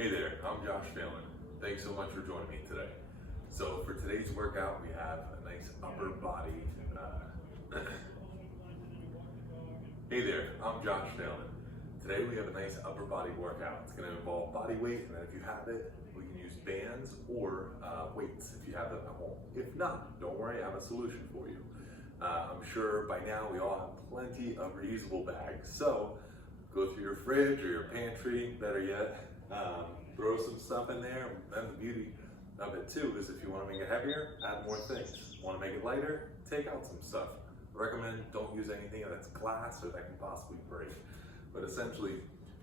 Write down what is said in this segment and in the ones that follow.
Hey there, I'm Josh Phelan. Thanks so much for joining me today. So for today's workout, we have a nice upper body. Hey there, I'm Josh Phelan. Today we have a nice upper body workout. It's going to involve body weight, and then if you have it, we can use bands or weights if you have them at home. If not, don't worry, I have a solution for you. I'm sure by now we all have plenty of reusable bags. So go through your fridge or your pantry, better yet, throw some stuff in there. And the beauty of it too is if you want to make it heavier, add more things. Want to make it lighter, take out some stuff. I recommend don't use anything that's glass or that can possibly break. But essentially,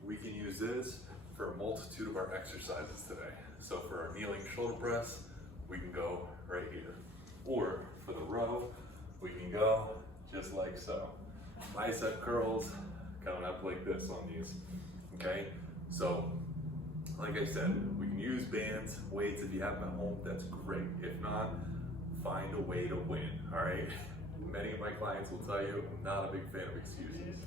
we can use this for a multitude of our exercises today. So for our kneeling shoulder press, we can go right here. Or for the row, we can go just like so. Bicep curls, coming up like this on these, okay? So, like I said, we can use bands, weights, if you have them at home, that's great. If not, find a way to win, all right? Many of my clients will tell you, I'm not a big fan of excuses.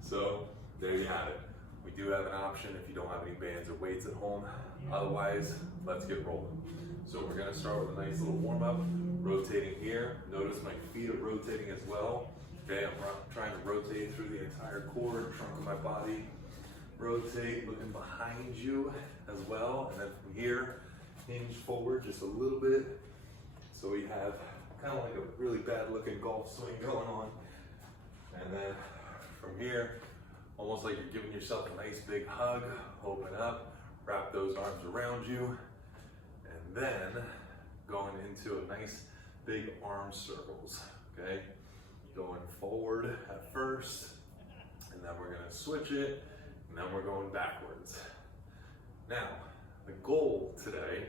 So, there you have it. We do have an option if you don't have any bands or weights at home. Otherwise, let's get rolling. So we're gonna start with a nice little warm up, rotating here. Notice my feet are rotating as well. Okay, I'm trying to rotate through the entire core, trunk of my body. Rotate, looking behind you as well. And then from here, hinge forward just a little bit. So we have kind of like a really bad looking golf swing going on. And then from here, almost like you're giving yourself a nice big hug, open up, wrap those arms around you, and then going into a nice big arm circles, okay? Going forward at first, and then we're gonna switch it, and then we're going backwards. Now, the goal today,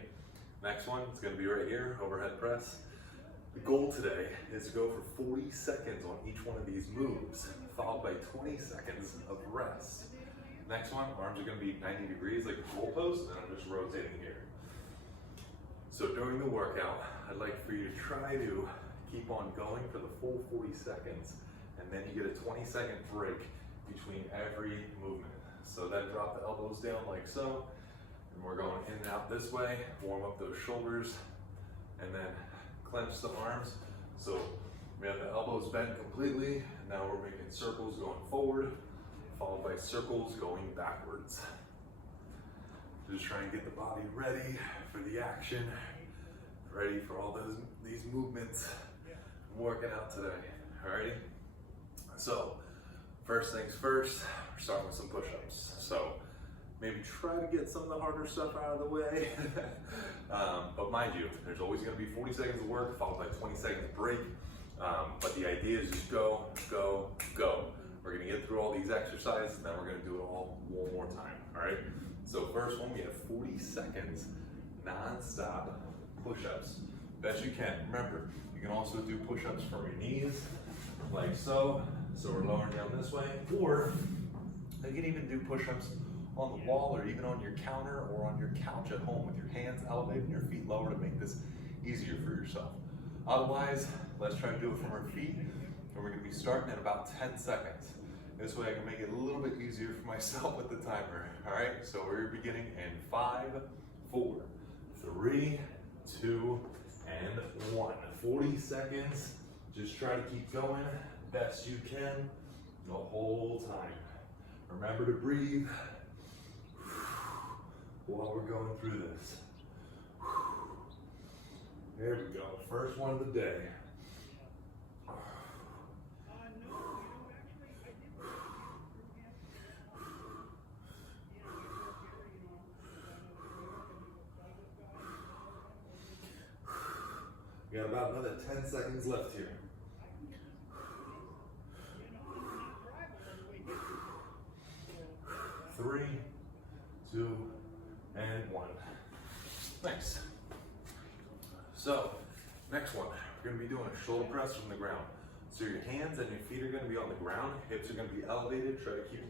next one is gonna be right here, overhead press. The goal today is to go for 40 seconds on each one of these moves, followed by 20 seconds of rest. Next one, arms are gonna be 90 degrees like a goalpost, and I'm just rotating here. So during the workout, I'd like for you to try to keep on going for the full 40 seconds, and then you get a 20-second break between every movement. So then drop the elbows down like so, and we're going in and out this way, warm up those shoulders, and then clench the arms. So we have the elbows bent completely, and now we're making circles going forward, followed by circles going backwards. Just try and get the body ready for the action, ready for all these movements. I'm working out today, alrighty? So, first things first, we're starting with some push-ups. So, maybe try to get some of the harder stuff out of the way. But mind you, there's always gonna be 40 seconds of work, followed by 20 seconds break. But the idea is just go, go, go. We're gonna get through all these exercises, and then we're gonna do it all one more time, all right? So first one, we have 40 seconds, non-stop push-ups. Best you can. Remember, you can also do push-ups from your knees, like so. So we're lowering down this way, or you can even do push-ups on the wall, or even on your counter, or on your couch at home with your hands elevated and your feet lower to make this easier for yourself. Otherwise, let's try to do it from our feet, and we're gonna be starting at about 10 seconds. This way I can make it a little bit easier for myself with the timer. All right, so we're beginning in 5, 4, 3, 2, and 1. 40 seconds, just try to keep going best you can the whole time. Remember to breathe while we're going through this. There we go, first one of the day. We got about another 10 seconds left here. 3, 2, and 1. Nice. So, next one, we're gonna be doing a shoulder press from the ground. So your hands and your feet are gonna be on the ground, hips are gonna be elevated. Try to keep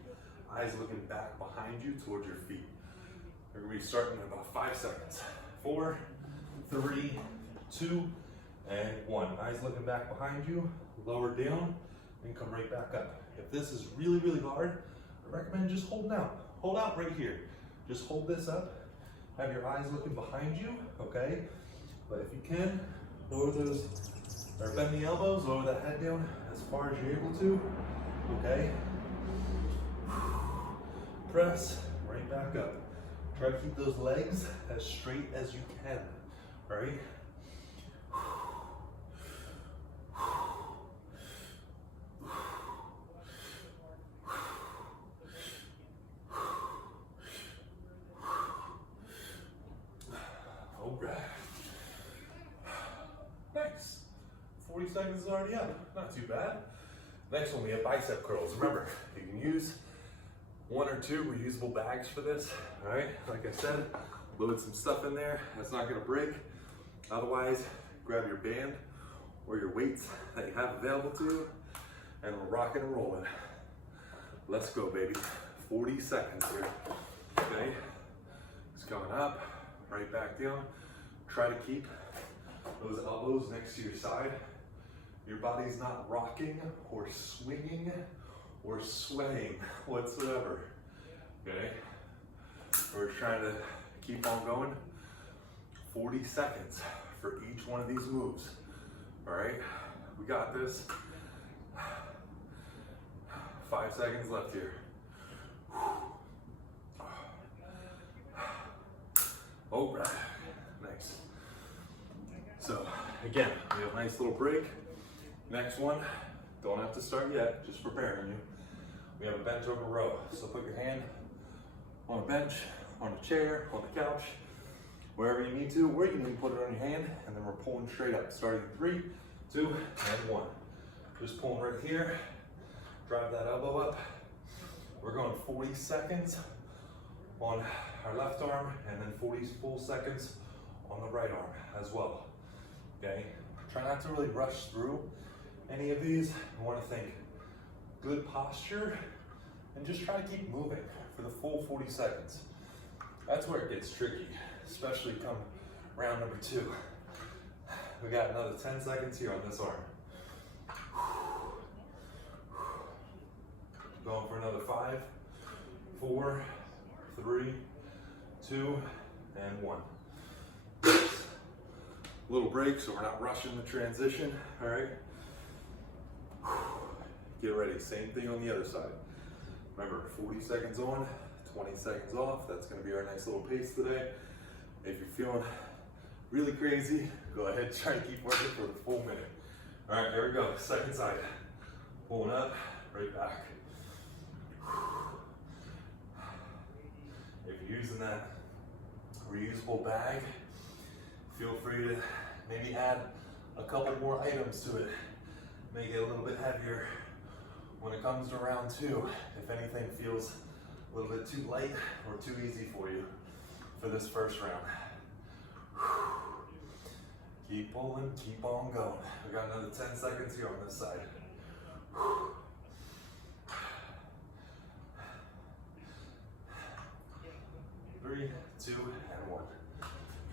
eyes looking back behind you towards your feet. We're gonna be starting in about 5 seconds. 4, 3, 2, and 1. Eyes looking back behind you, lower down, and come right back up. If this is really, really hard, I recommend just holding out. Hold out right here. Just hold this up, have your eyes looking behind you, okay? But if you can, lower those, or bend the elbows, lower that head down as far as you're able to, okay? Press right back up. Try to keep those legs as straight as you can, all right? All right. Nice. 40 seconds is already up. Not too bad. Next one, we have bicep curls. Remember, you can use 1 or 2 reusable bags for this. All right, like I said, load some stuff in there. That's not gonna break. Otherwise, grab your band or your weights that you have available to you, and we're rocking and rolling. Let's go, baby. 40 seconds here. Okay, it's going up, right back down. Try to keep those elbows next to your side. Your body's not rocking or swinging or swaying whatsoever, okay? We're trying to keep on going. 40 seconds for each one of these moves, all right? We got this. 5 seconds left here. All right, nice. So again, we have a nice little break. Next one, don't have to start yet, just preparing you. We have a bench over row. So put your hand on a bench, on a chair, on the couch, wherever you need to, or you can even put it on your hand, and then we're pulling straight up. Starting in 3, 2, and 1. Just pulling right here, drive that elbow up. We're going 40 seconds on our left arm, and then 40 full seconds on the right arm as well, okay? Try not to really rush through any of these. I want to think good posture, and just try to keep moving for the full 40 seconds. That's where it gets tricky, especially come round number 2. We got another 10 seconds here on this arm. Going for another 5, 4, 3, 2, and 1. Little break so we're not rushing the transition, all right? Get ready, same thing on the other side. Remember, 40 seconds on, 20 seconds off. That's gonna be our nice little pace today. If you're feeling really crazy, go ahead and try to keep working for the full minute. All right, here we go, second side. Pulling up, right back. If you're using that reusable bag, feel free to maybe add a couple more items to it. Make it a little bit heavier when it comes to round 2. If anything feels a little bit too light or too easy for you for this first round. Keep pulling, keep on going. We got another 10 seconds here on this side. 3, 2, and 1.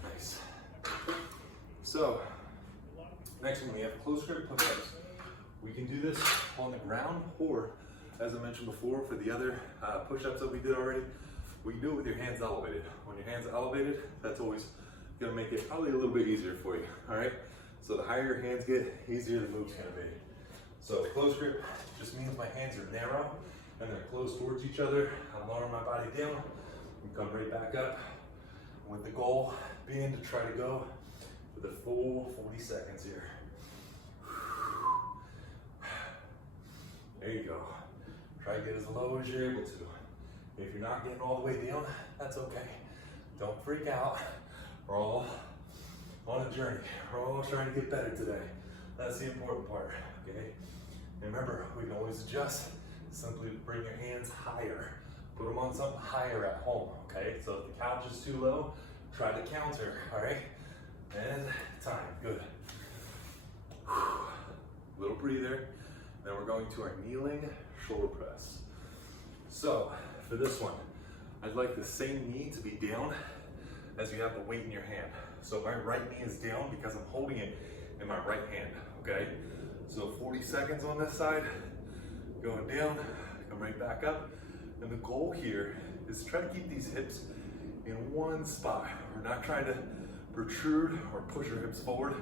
Nice. So, next one, we have close grip push-ups. We can do this on the ground, or as I mentioned before, for the other push-ups that we did already, we can do it with your hands elevated. When your hands are elevated, that's always gonna make it probably a little bit easier for you, all right? So the higher your hands get, easier the move's gonna be. So close grip just means my hands are narrow and they're close towards each other. I'm lowering my body down and come right back up, with the goal being to try to go for the full 40 seconds here. There you go. Try to get as low as you're able to. If you're not getting all the way down, that's okay. Don't freak out. We're all on a journey. We're all trying to get better today. That's the important part, okay? And remember, we can always adjust. Simply bring your hands higher. Put them on something higher at home, okay? So if the couch is too low, try to counter, all right? And time, good. Little breather. Then we're going to our kneeling shoulder press. So for this one, I'd like the same knee to be down as you have the weight in your hand. So my right knee is down because I'm holding it in my right hand, okay? So 40 seconds on this side, going down, come right back up. And the goal here is to try to keep these hips in one spot. We're not trying to protrude or push our hips forward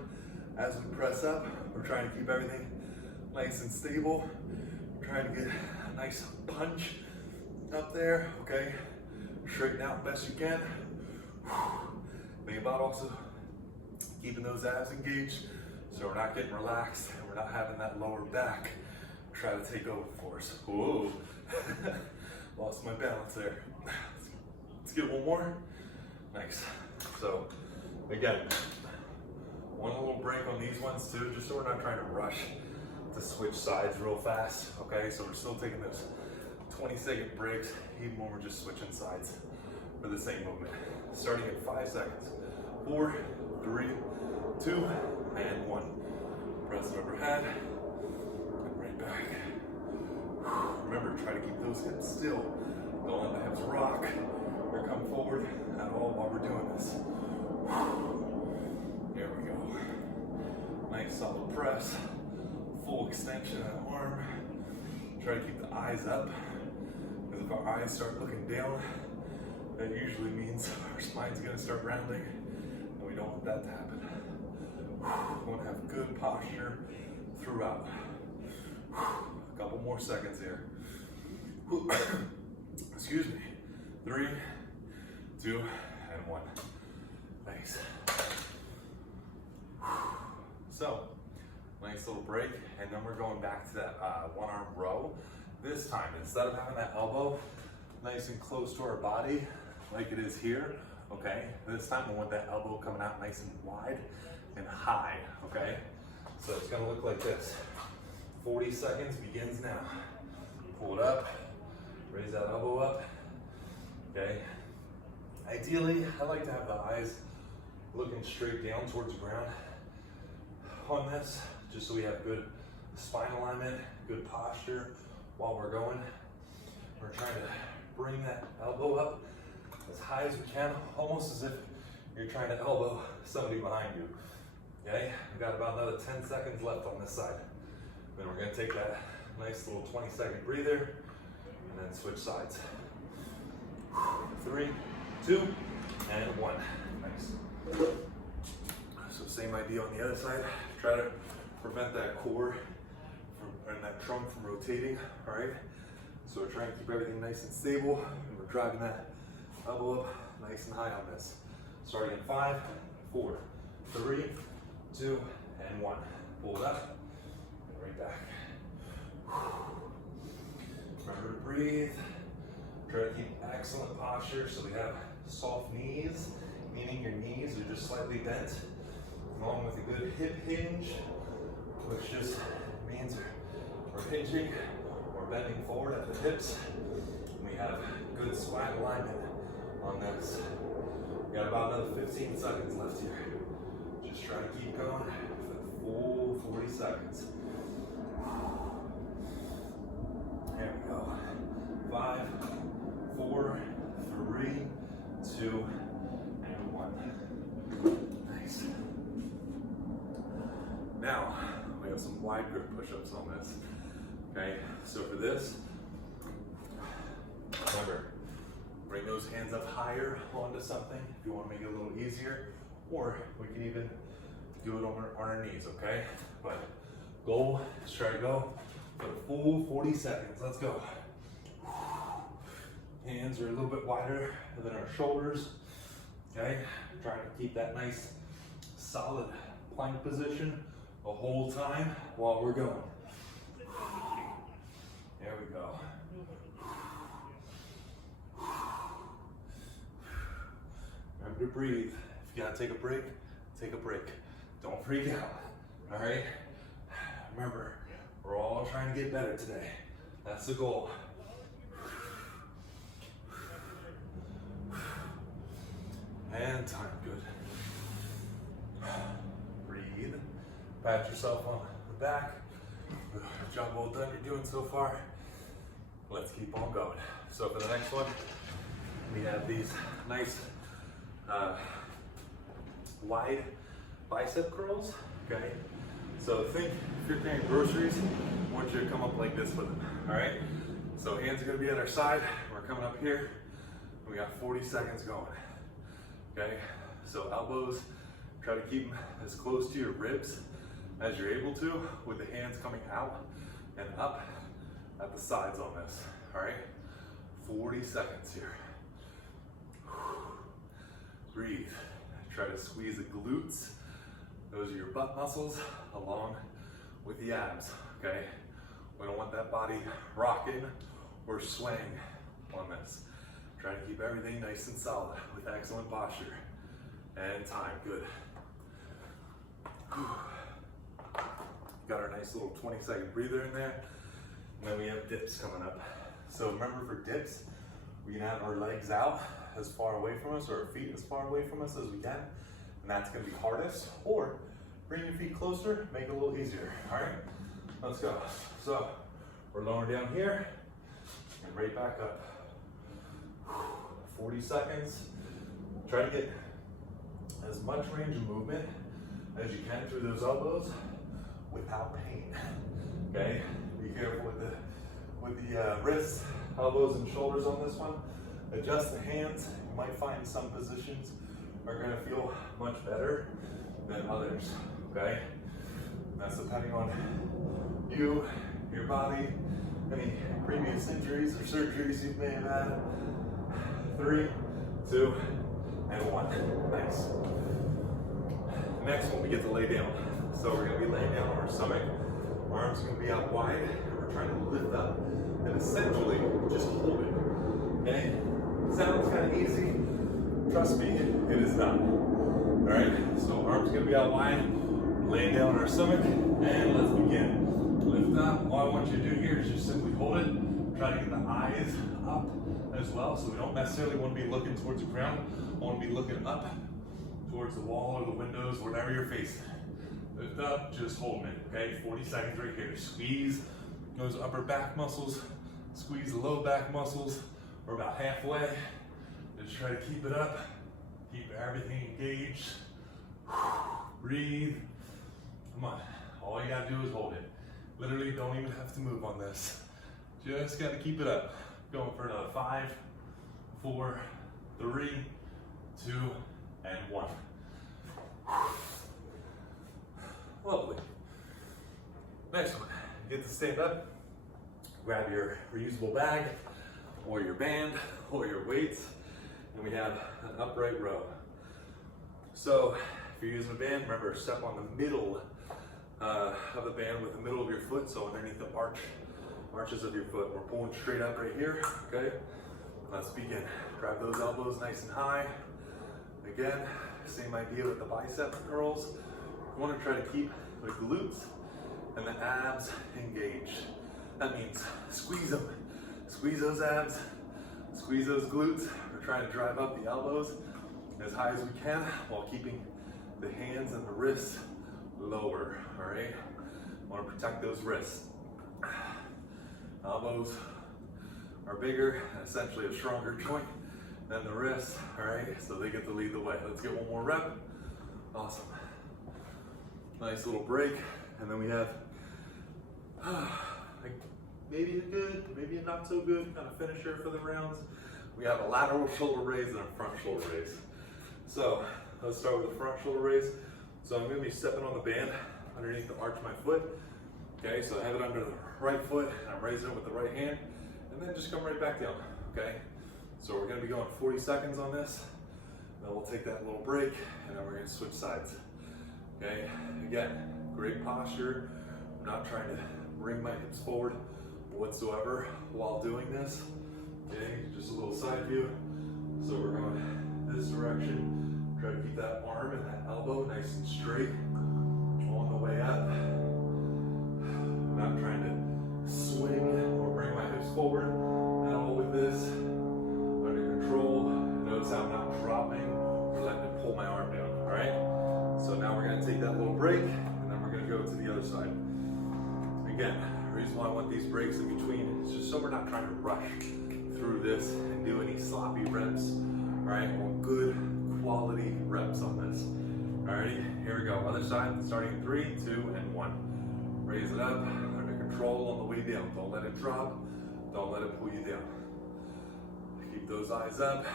as we press up. We're trying to keep everything nice and stable. We're trying to get a nice punch up there, okay? Straighten out best you can. Think about also keeping those abs engaged so we're not getting relaxed and we're not having that lower back try to take over for us. Whoa, lost my balance there. Let's get one more. Nice. So again, one little break on these ones too, just so we're not trying to rush to switch sides real fast, okay? So we're still taking those 20-second breaks, even when we're just switching sides for the same movement. Starting at 5 seconds. 4, 3, 2, and 1. Press it overhead, and right back. Remember, try to keep those hips still. Don't let the hips rock or come forward at all while we're doing this. There we go. Nice solid press. Full extension of the arm. Try to keep the eyes up, because if our eyes start looking down, that usually means our spine's gonna start rounding, and we don't want that to happen. We wanna have good posture throughout. A couple more seconds here. Excuse me. 3, 2, and 1. Nice. So, nice little break, and then we're going back to that one arm row. This time, instead of having that elbow nice and close to our body, like it is here, okay? This time we want that elbow coming out nice and wide and high, okay? So it's gonna look like this. 40 seconds begins now. Pull it up, raise that elbow up, okay? Ideally, I like to have the eyes looking straight down towards the ground on this, just so we have good spine alignment, good posture while we're going. We're trying to bring that elbow up as high as we can, almost as if you're trying to elbow somebody behind you. Okay, we've got about another 10 seconds left on this side. Then we're gonna take that nice little 20-second breather and then switch sides. 3, 2, and 1. Nice. So same idea on the other side. Try to prevent that core and that trunk from rotating, all right? So we're trying to keep everything nice and stable, and we're driving that elbow up nice and high on this. Starting in 5, 4, 3, 2, and 1. Pull it up, and right back. Remember to breathe. Try to keep excellent posture so we have soft knees, meaning your knees are just slightly bent, along with a good hip hinge, which just means we're hinging or bending forward at the hips. We have good spine alignment on this. We got about another 15 seconds left here. Just try to keep going for the full 40 seconds. There we go. 5, 4, 3, 2, and 1. Nice. Now, we have some wide grip push-ups on this. Okay, so for this, remember, bring those hands up higher onto something if you want to make it a little easier, or we can even do it on our knees, okay? But goal is try to go for the full 40 seconds. Let's go. Hands are a little bit wider than our shoulders, okay? Trying to keep that nice, solid plank position the whole time while we're going. There we go. Remember to breathe. If you gotta take a break, take a break. Don't freak out, all right? Remember, we're all trying to get better today. That's the goal. And time, good. Breathe. Pat yourself on the back. Job well done you're doing so far. Let's keep on going. So for the next one, we have these nice wide bicep curls, okay? So think if you're carrying groceries, I want you to come up like this with them, all right? So hands are gonna be at our side. We're coming up here. We got 40 seconds going. okay? So elbows, try to keep them as close to your ribs as you're able to, with the hands coming out and up at the sides on this, all right? 40 seconds here. Breathe. Try to squeeze the glutes. Those are your butt muscles along with the abs, okay? We don't want that body rocking or swaying on this. Try to keep everything nice and solid with excellent posture. And time, good. Got our nice little 20-second breather in there. And then we have dips coming up. So remember, for dips, we can have our legs out as far away from us, or our feet as far away from us as we can. And that's gonna be hardest. Or bring your feet closer, make it a little easier, all right? Let's go. So we're lowering down here and right back up. 40 seconds. Try to get as much range of movement as you can through those elbows without pain, okay? Be careful with the wrists, elbows, and shoulders on this one. Adjust the hands. You might find some positions are gonna feel much better than others, okay? That's depending on you, your body, any previous injuries or surgeries you may have had. 3, 2, and 1. Nice. Next one, we get to lay down. So we're gonna be laying down on our stomach. Arms are gonna be out wide, and we're trying to lift up and essentially just hold it, okay? Sounds kind of easy. Trust me, it is not. All right, so arms gonna be out wide, laying down on our stomach, and let's begin. Lift up. All I want you to do here is just simply hold it. Try to get the eyes up as well, so we don't necessarily want to be looking towards the ground. I want to be looking up towards the wall or the windows, whatever you're facing. Lift up, just holding it, okay? 40 seconds right here. Squeeze those upper back muscles, squeeze the low back muscles. We're about halfway. Just try to keep it up. Keep everything engaged. Breathe. Come on. All you gotta do is hold it. Literally don't even have to move on this. Just gotta keep it up. Going for another 5, 4, 3, 2, and 1. Lovely. Next one. You get to stand up. Grab your reusable bag, or your band, or your weights, and we have an upright row. So if you're using a band, remember, step on the middle of the band with the middle of your foot, so underneath the arches of your foot. We're pulling straight up right here, okay? Let's begin. Grab those elbows nice and high. Again, same idea with the bicep curls. You want to try to keep the glutes and the abs engaged. That means squeeze them. Squeeze those abs, squeeze those glutes. We're trying to drive up the elbows as high as we can while keeping the hands and the wrists lower, all right? Want to protect those wrists. Elbows are bigger, essentially a stronger joint than the wrists, all right? So they get to lead the way. Let's get one more rep. Awesome. Nice little break, and then we have maybe a good, maybe a not so good kind of finisher for the rounds. We have a lateral shoulder raise and a front shoulder raise. So let's start with the front shoulder raise. So I'm gonna be stepping on the band underneath the arch of my foot. Okay, so I have it under the right foot, and I'm raising it with the right hand, and then just come right back down, okay? So we're gonna be going 40 seconds on this, then we'll take that little break, and then we're gonna switch sides, okay? Again, great posture. I'm not trying to bring my hips forward whatsoever while doing this, okay? Just a little side view. So we're going this direction. Try to keep that arm and that elbow nice and straight on the way up. Not trying to swing or bring my hips forward at all with this. Under control. Notice how I'm not dropping or letting it pull my arm down, all right? So now we're gonna take that little break, and then we're gonna go to the other side. Again, the reason why I want these breaks in between is just so we're not trying to rush through this and do any sloppy reps, all right? I want good quality reps on this. All right, here we go. Other side, starting in 3, 2, and 1. Raise it up, under control on the way down. Don't let it drop, don't let it pull you down. Keep those eyes up,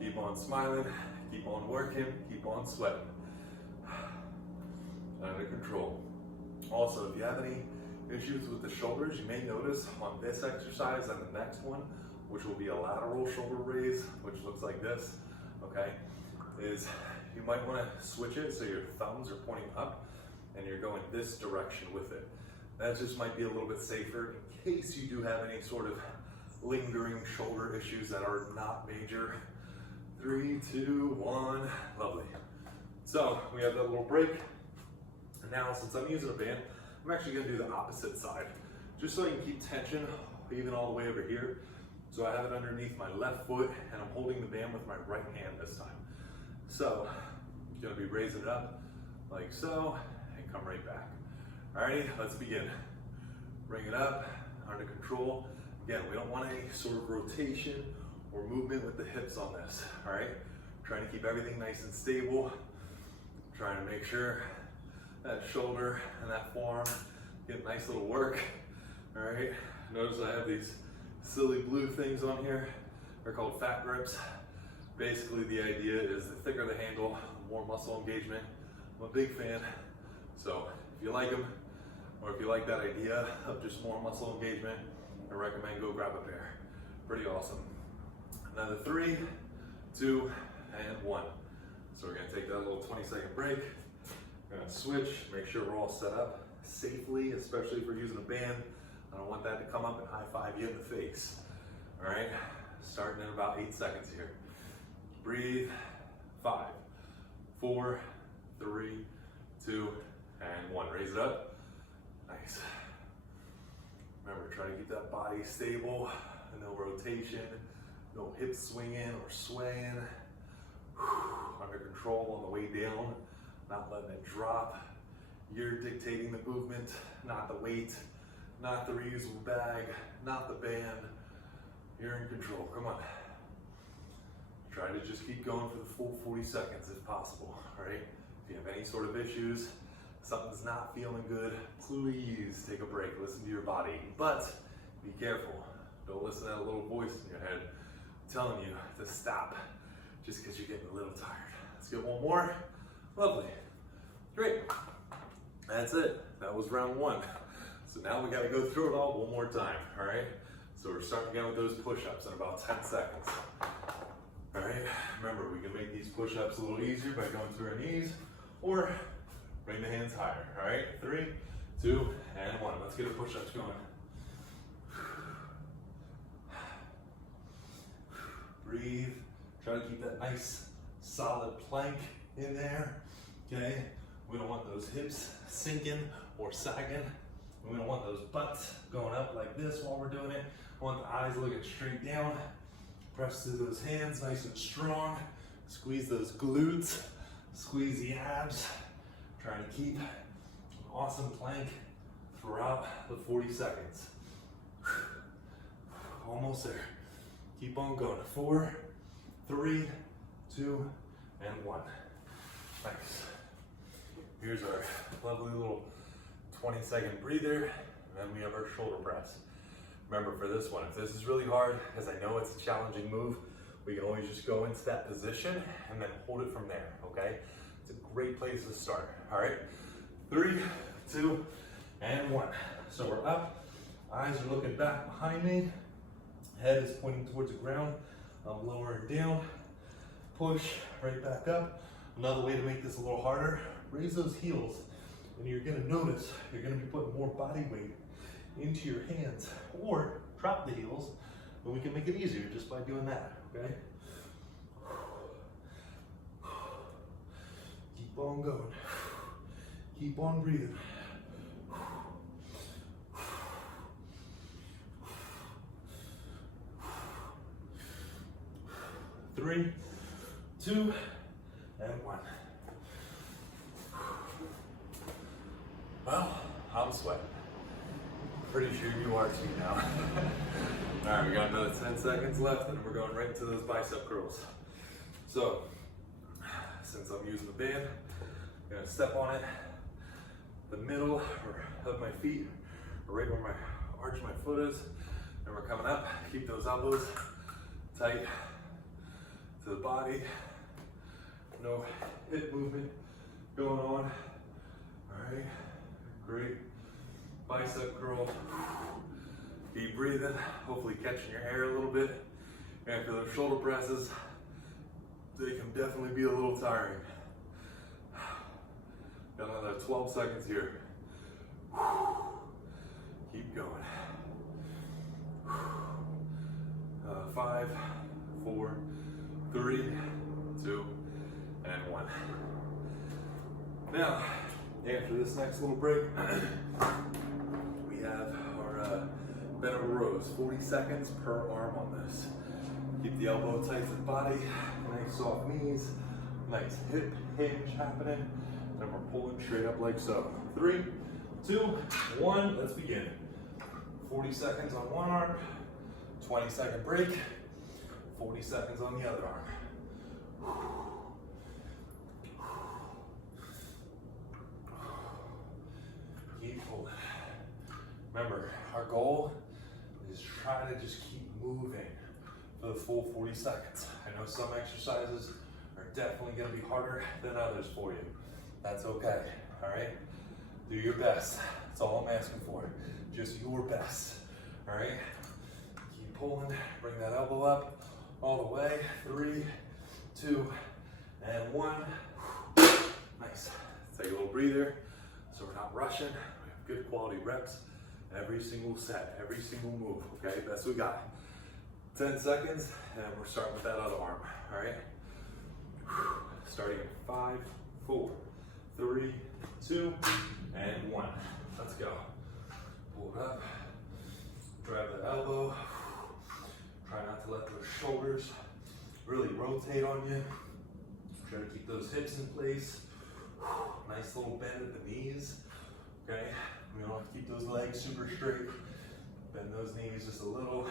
Keep on smiling, keep on working, keep on sweating. Under control. Also, if you have any issues with the shoulders, you may notice on this exercise and the next one, which will be a lateral shoulder raise, which looks like this, okay, is you might want to switch it so your thumbs are pointing up and you're going this direction with it. That just might be a little bit safer in case you do have any sort of lingering shoulder issues that are not major. 3, 2, 1, lovely. So we have that little break. And now, since I'm using a band, I'm actually gonna do the opposite side, just so I can keep tension even all the way over here. So I have it underneath my left foot and I'm holding the band with my right hand this time. So I'm gonna be raising it up like so and come right back. Alrighty, let's begin. Bring it up, under control. Again, we don't want any sort of rotation or movement with the hips on this, all right? Trying to keep everything nice and stable. Trying to make sure that shoulder and that forearm get nice little work, all right? Notice I have these silly blue things on here. They're called fat grips. Basically, the idea is the thicker the handle, the more muscle engagement. I'm a big fan. So if you like them, or if you like that idea of just more muscle engagement, I recommend go grab a pair. Pretty awesome. Another 3, 2, and 1. So we're gonna take that little 20-second break. We're gonna switch, make sure we're all set up safely, especially if we're using a band. I don't want that to come up and high-five you in the face. All right, starting in about 8 seconds here. Breathe, 5, 4, 3, 2, and 1. Raise it up. Nice. Remember, try to keep that body stable, no rotation, no hips swinging or swaying. Under control on the way down, not letting it drop. You're dictating the movement, not the weight, not the reusable bag, not the band. You're in control, come on. Try to just keep going for the full 40 seconds if possible, all right? If you have any sort of issues, something's not feeling good, please take a break, listen to your body. But be careful, don't listen to that little voice in your head telling you to stop just because you're getting a little tired. Let's get one more. Lovely. Great. That's it. That was round 1. So now we got to go through it all one more time, all right? So we're starting again with those push-ups in about 10 seconds. All right, remember, we can make these push-ups a little easier by going through our knees or bring the hands higher, all right? 3, 2, and 1. Let's get the push-ups going. Breathe. Try to keep that nice, solid plank in there, okay? We don't want those hips sinking or sagging. We don't want those butts going up like this while we're doing it. I want the eyes looking straight down. Press through those hands nice and strong. Squeeze those glutes, squeeze the abs. Trying to keep an awesome plank throughout the 40 seconds. Almost there. Keep on going. 4, 3, 2, and 1. Nice. Here's our lovely little 20-second breather, and then we have our shoulder press. Remember, for this one, if this is really hard, as I know it's a challenging move, we can always just go into that position and then hold it from there, okay? It's a great place to start, all right? 3, 2, and 1. So we're up, eyes are looking back behind me, head is pointing towards the ground, I'm lowering down, push right back up. Another way to make this a little harder, raise those heels, and you're gonna notice you're gonna be putting more body weight into your hands, or drop the heels, and we can make it easier just by doing that, okay? Keep on going. Keep on breathing. 3, 2, and 1. Well, I'm sweating. Pretty sure you are too now. All right, we got another 10 seconds left and we're going right into those bicep curls. So, since I'm using the band, I'm gonna step on it, the middle of my feet, right where my arch of my foot is, and we're coming up. Keep those elbows tight to to the body. No hip movement going on. All right, great. Bicep curl. Keep breathing, hopefully catching your air a little bit. And for those shoulder presses, they can definitely be a little tiring. Got another 12 seconds here. Keep going. 5, 4, 3, 2, and 1. Now, after this next little break, we have our bent over rows. 40 seconds per arm on this. Keep the elbow tight to the body, nice soft knees, nice hip hinge happening, and then we're pulling straight up like so. 3, 2, 1, let's begin. 40 seconds on one arm, 20-second break, 40 seconds on the other arm. Keep pulling. Remember, our goal is try to just keep moving for the full 40 seconds. I know some exercises are definitely going to be harder than others for you. That's okay, all right? Do your best. That's all I'm asking for. Just your best, all right? Keep pulling. Bring that elbow up all the way. 3, 2, and 1. Nice. Take a little breather so we're not rushing. We have good quality reps every single set, every single move, okay? Best we got. 10 seconds, and we're starting with that other arm, all right? Starting in 5, 4, 3, 2, and 1. Let's go. Pull it up, drive the elbow. Try not to let those shoulders really rotate on you. Try to keep those hips in place. Nice little bend at the knees, okay? We don't have to keep those legs super straight. Bend those knees just a little.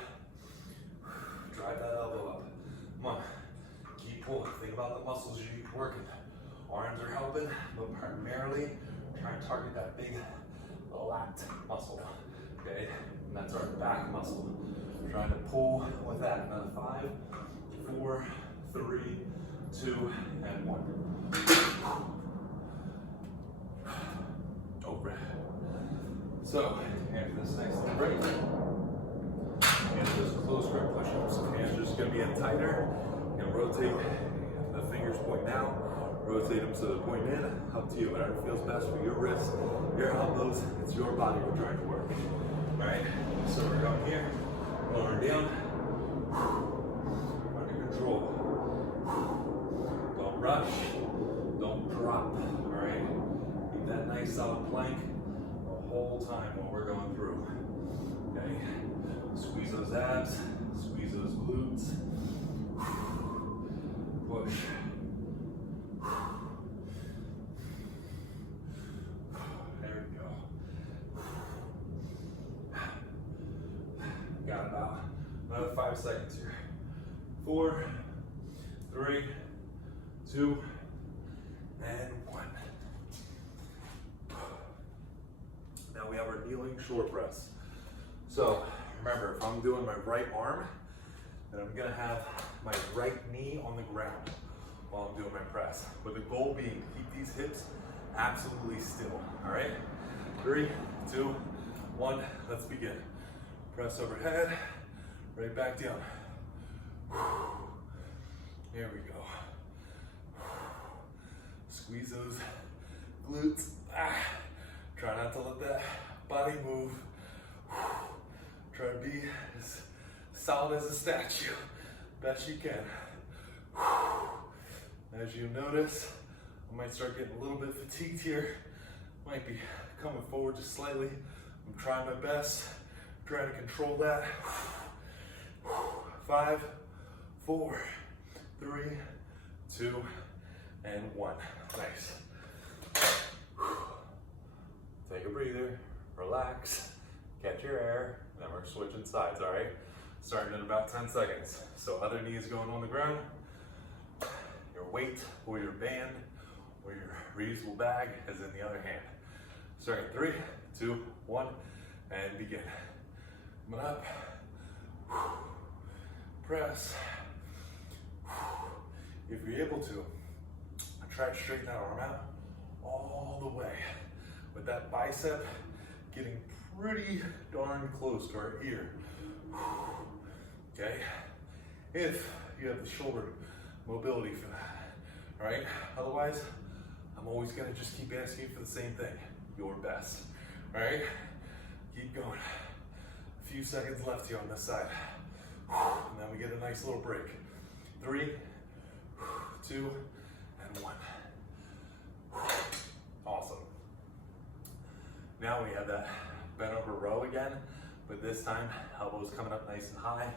Drive that elbow up. Come on. Keep pulling. Think about the muscles you're working. Arms are helping, but primarily try and target that big lat muscle. Okay? And that's our back muscle. Trying to pull with that. Another 5, 4, 3, 2, and 1. Over. So, after this nice little break, and those close grip push-ups. Hands are just going to be in tighter. You're going to rotate. The fingers point out. Rotate them so they're pointing in. Up to you. Whatever feels best for your wrists, your elbows. It's your body we're trying to work. All right. So we're going here. Lowering down. Under control. Don't rush. Don't drop. All right. Keep that nice solid plank the whole time while we're going through. Okay. Squeeze those abs, squeeze those glutes. Push. There we go. Got about another 5 seconds here. 4, 3, 2, and 1. Now we have our kneeling short press. So remember, if I'm doing my right arm, then I'm gonna have my right knee on the ground while I'm doing my press. With the goal being to keep these hips absolutely still, all right? 3, 2, 1, let's begin. Press overhead, right back down. Here we go. Squeeze those glutes. Try not to let that body move. Try to be as solid as a statue, best you can. As you notice, I might start getting a little bit fatigued here. Might be coming forward just slightly. I'm trying my best, trying to control that. 5, 4, 3, 2, and 1. Nice. Take a breather, relax, catch your air, and then we're switching sides, all right? Starting in about 10 seconds. So other knee is going on the ground. Your weight or your band or your reusable bag is in the other hand. Starting 3, 2, 1, and begin. Coming up. Press. If you're able to, try to straighten that arm out all the way, with that bicep getting pretty darn close to our ear. Okay? If you have the shoulder mobility for that, all right? Otherwise, I'm always gonna just keep asking you for the same thing, your best, all right? Keep going. A few seconds left here on this side. And then we get a nice little break. 3, 2, and 1. Awesome. Now we have that bent over row again, but this time elbows coming up nice and high.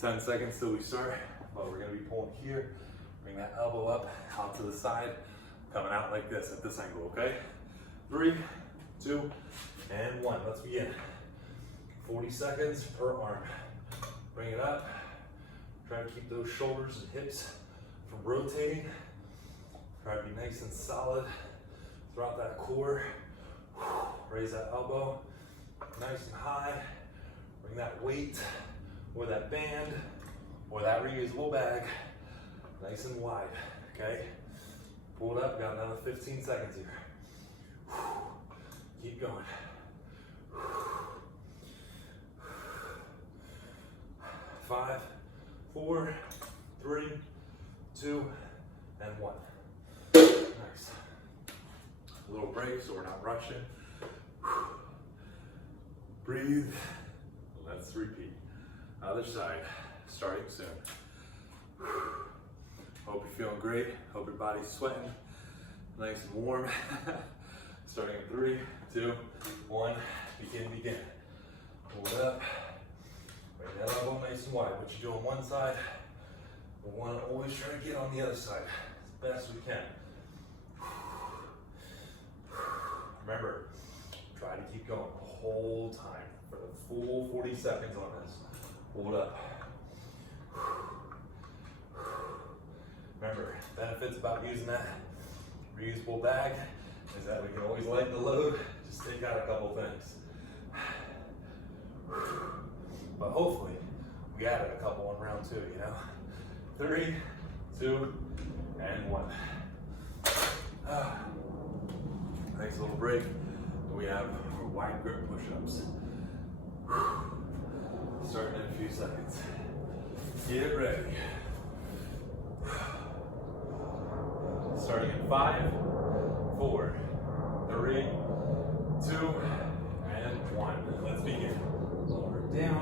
10 seconds till we start, but we're gonna be pulling here. Bring that elbow up, out to the side, coming out like this at this angle, okay? 3, 2, and 1. Let's begin. 40 seconds per arm. Bring it up. Try to keep those shoulders and hips from rotating. Try to be nice and solid throughout that core. Raise that elbow nice and high. Bring that weight or that band or that reusable bag nice and wide, okay? Pull it up, got another 15 seconds here. Keep going. 5, 4, 3, 2, and 1. Nice. A little break so we're not rushing. Breathe. Let's repeat. Other side, starting soon. Hope you're feeling great. Hope your body's sweating. Nice and warm. Starting in 3, 2, 1. Begin. Pull it up. Bring that elbow nice and wide. What you do on one side, we want to always try to get on the other side as best we can. Remember, try to keep going the whole time for the full 40 seconds on this. Pull it up. Remember, benefits about using that reusable bag is that we can always lighten the load, just take out a couple things. But hopefully, we added a couple on round 2, you know? 3, 2, and 1. Nice little break. We have wide grip push-ups. Starting in a few seconds. Get ready. Starting in 5, 4, 3, 2, and 1. Let's begin. Lower it down.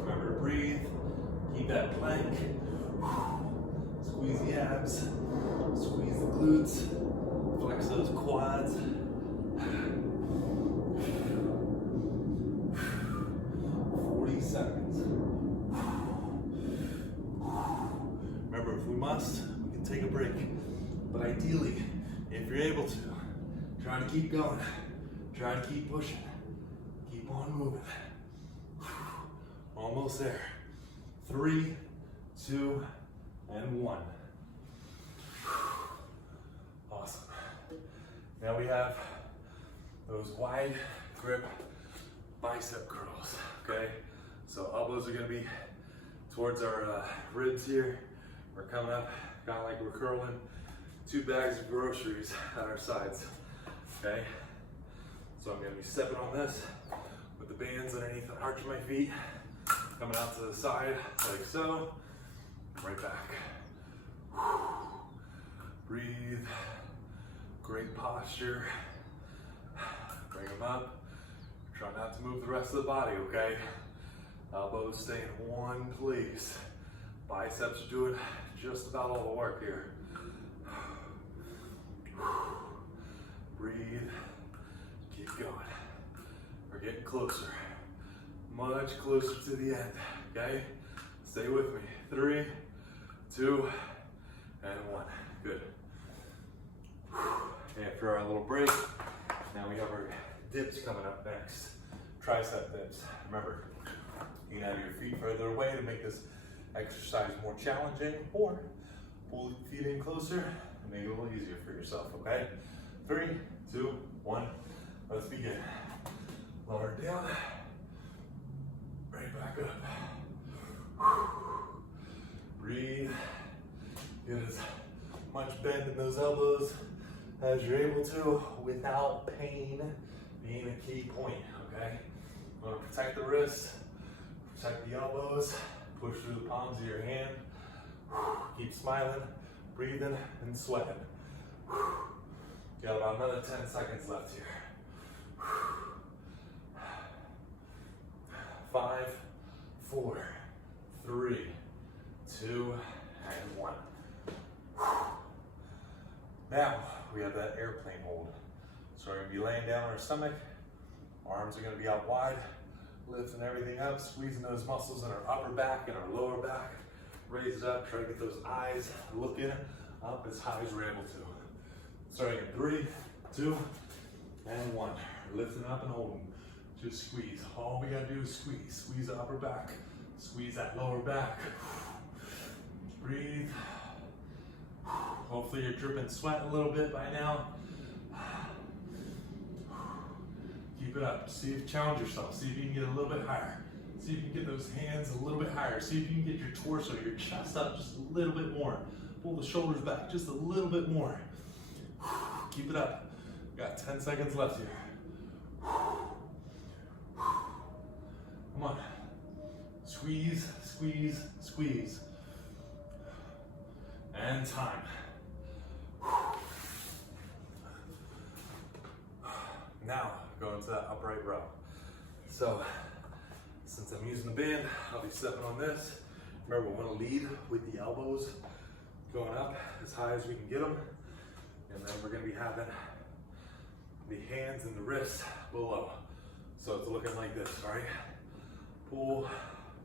Remember to breathe. Keep that plank. Squeeze the abs. Squeeze the glutes. Flex those quads. 40 seconds. Remember, if we must, we can take a break. But ideally, if you're able to, try to keep going. Try to keep pushing. Keep on moving. Almost there. 3, 2, and 1. Awesome. Now we have those wide grip bicep curls, okay? So elbows are gonna be towards our ribs here. We're coming up, kind of like we're curling 2 bags of groceries at our sides, okay? So I'm gonna be stepping on this with the bands underneath the arch of my feet, coming out to the side like so, right back. Breathe, great posture. Bring them up. Try not to move the rest of the body, okay? Elbows stay in one place. Biceps are doing just about all the work here. Breathe, keep going. We're getting closer, much closer to the end, okay? Stay with me. 3, 2, and 1. Good. After our little break, now we have our dips coming up next. Tricep dips. Remember, you can have your feet further away to make this exercise more challenging, or pull the feet in closer and make it a little easier for yourself, okay? 3, 2, 1, let's begin. Lower it down, right back up. Breathe. Get as much bend in those elbows as you're able to without pain being a key point, okay? You want to protect the wrist, protect the elbows, push through the palms of your hand. Keep smiling, breathing, and sweating. Got about another 10 seconds left here. 5, 4, 3, 2, and 1. Now, we have that airplane hold. So we're gonna be laying down on our stomach. Arms are gonna be out wide, lifting everything up, squeezing those muscles in our upper back and our lower back. Raise it up, try to get those eyes looking up as high as we're able to. Starting in 3, 2, and 1. Lifting up and holding. Just squeeze. All we gotta do is squeeze. Squeeze the upper back. Squeeze that lower back. Breathe. Hopefully you're dripping sweat a little bit by now. Keep it up. See if challenge yourself. See if you can get a little bit higher. See if you can get those hands a little bit higher. See if you can get your torso, your chest up just a little bit more. Pull the shoulders back just a little bit more. Keep it up. Got 10 seconds left here. Come on. Squeeze, squeeze, squeeze. And time. Now, go into that upright row. So, since I'm using the band, I'll be stepping on this. Remember, we want to lead with the elbows going up as high as we can get them. And then we're going to be having the hands and the wrists below. So it's looking like this, all right? Pull,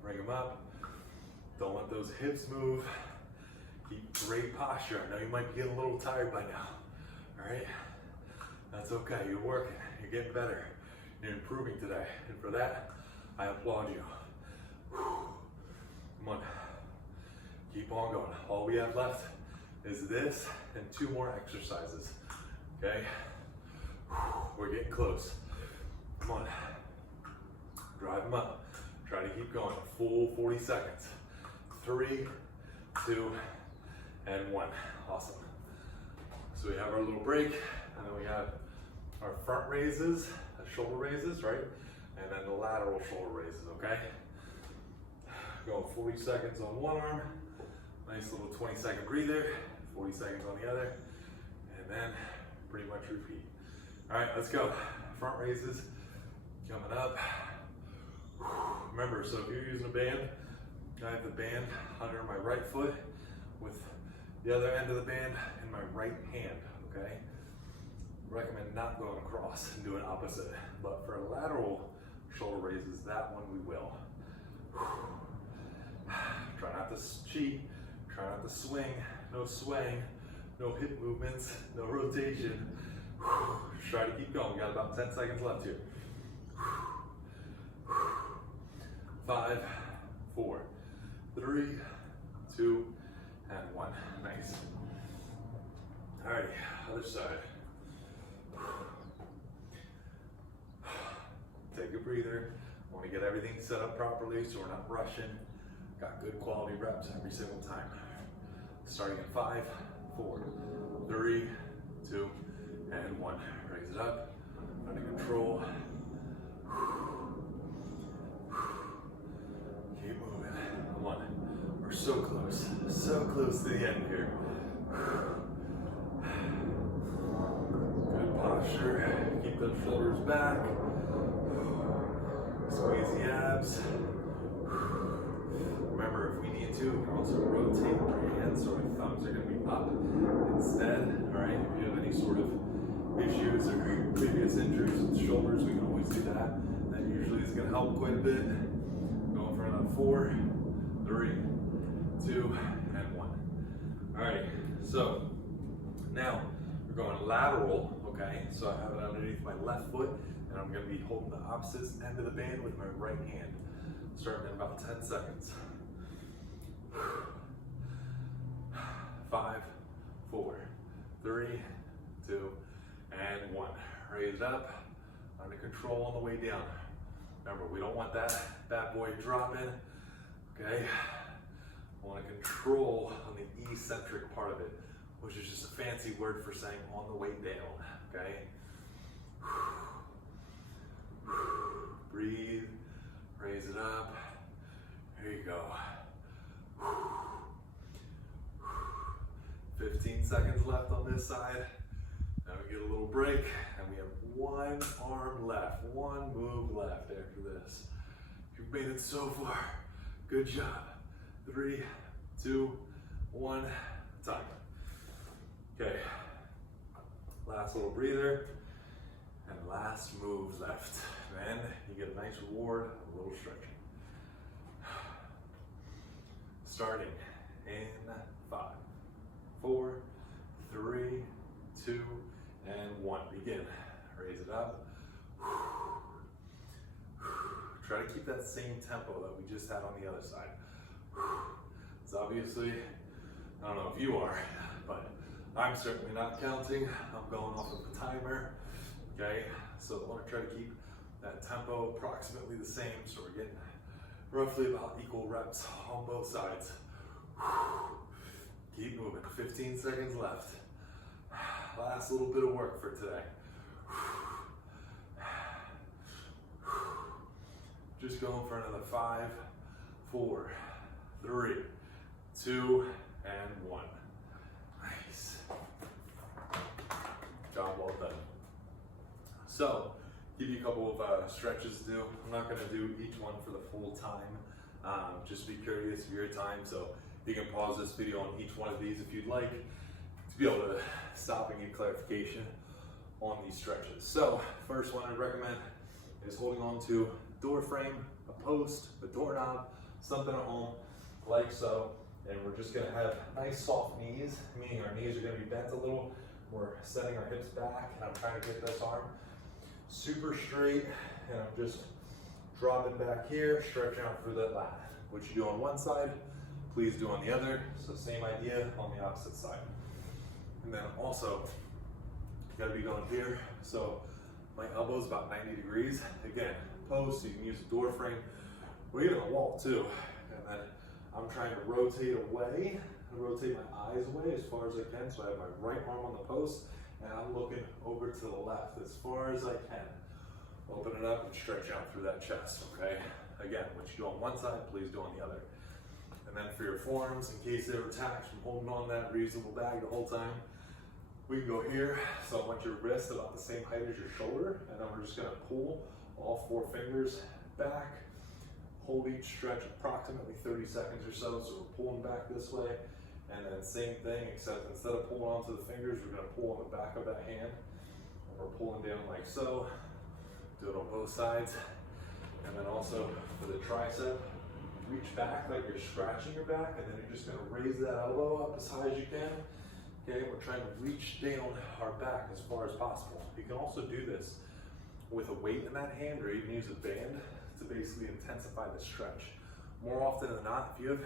bring them up. Don't let those hips move. Keep great posture. I know you might be getting a little tired by now, all right? That's okay, you're working, you're getting better. You're improving today, and for that, I applaud you. Come on, keep on going. All we have left is this and 2 more exercises, okay? We're getting close. Come on, drive them up. Try to keep going, a full 40 seconds. 3, 2, and 1. Awesome. So we have our little break, and then we have our front raises, shoulder raises, right? And then the lateral shoulder raises, okay? Going 40 seconds on one arm, nice little 20-second breather, 40 seconds on the other, and then pretty much repeat. All right, let's go. Front raises, coming up. Remember, so if you're using a band, I have the band under my right foot with the other end of the band in my right hand, okay? Recommend not going across and doing opposite, but for lateral shoulder raises, that one we will. Try not to cheat, try not to swing, no swaying, no hip movements, no rotation. Just try to keep going. We got about 10 seconds left here. 5, 4, 3, 2, and 1. Nice. All right, other side. Take a breather. Want to get everything set up properly so we're not rushing. Got good quality reps every single time. Starting at 5, 4, 3, 2, and 1. Raise it up. Under control. Keep moving. Come on. We're so close to the end here. Good posture. Keep those shoulders back. Squeeze the abs. Remember, if we need to, we can also rotate our hands so our thumbs are going to be up instead. All right, if you have any sort of issues or previous injuries with the shoulders, we can always do that. That usually is going to help quite a bit. Going for another 4, 3, 2, and 1. All right, so now we're going lateral, okay? So I have it underneath my left foot, and I'm going to be holding the opposite end of the band with my right hand. Starting in about 10 seconds. 5, 4, 3, 2, and 1. Raise it up, under control on the way down. Remember, we don't want that bad boy dropping, okay? I want to control on the eccentric part of it, which is just a fancy word for saying on the way down, okay? Breathe, raise it up. Here you go. 15 seconds left on this side. Now we get a little break, and we have one arm left, one move left after this. You've made it so far. Good job. 3, 2, 1, time. Okay, last little breather, and last move left. Then you get a nice reward, a little stretching. Starting in 5, 4, 3, 2, and 1. Begin. Raise it up. Try to keep that same tempo that we just had on the other side. It's obviously, I don't know if you are, but I'm certainly not counting. I'm going off of the timer, okay? So I want to try to keep that tempo approximately the same, so we're getting roughly about equal reps on both sides. Keep moving, 15 seconds left. Last little bit of work for today. Just going for another 5, 4, 3, 2, and 1. Nice. Job well done. So, give you a couple of stretches to do. I'm not going to do each one for the full time. Just be curious of your time, so you can pause this video on each one of these if you'd like to be able to stop and get clarification on these stretches. So, first one I'd recommend is holding on to door frame, a post, a doorknob, something at home like so, and we're just gonna have nice soft knees, meaning our knees are gonna be bent a little. We're setting our hips back, and I'm trying to get this arm super straight, and I'm just dropping back here, stretching out through that lat. What you do on one side, please do on the other. So same idea on the opposite side. And then also, you gotta be going here. So my elbow's about 90 degrees. Again, post, you can use a door frame, or even a wall too. And then I'm trying to rotate away, rotate my eyes away as far as I can. So I have my right arm on the post, and I'm looking over to the left as far as I can. Open it up and stretch out through that chest, okay? Again, what you do on one side, please do on the other. And then for your forearms, in case they were attached from holding on that reasonable bag the whole time, we can go here. So I want your wrist about the same height as your shoulder, and then we're just gonna pull all 4 fingers back, hold each stretch approximately 30 seconds or so. So we're pulling back this way, and then same thing, except instead of pulling onto the fingers, we're gonna pull on the back of that hand, and we're pulling down like so. Do it on both sides. And then also for the tricep, reach back like you're scratching your back, and then you're just gonna raise that elbow up as high as you can. Okay, we're trying to reach down our back as far as possible. You can also do this with a weight in that hand, or even use a band to basically intensify the stretch. More often than not, if you have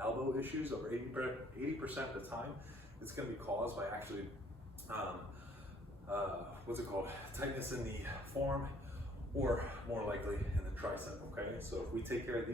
elbow issues over 80% of the time, it's gonna be caused by actually, tightness in the forearm, or more likely in the tricep, okay? So if we take care of these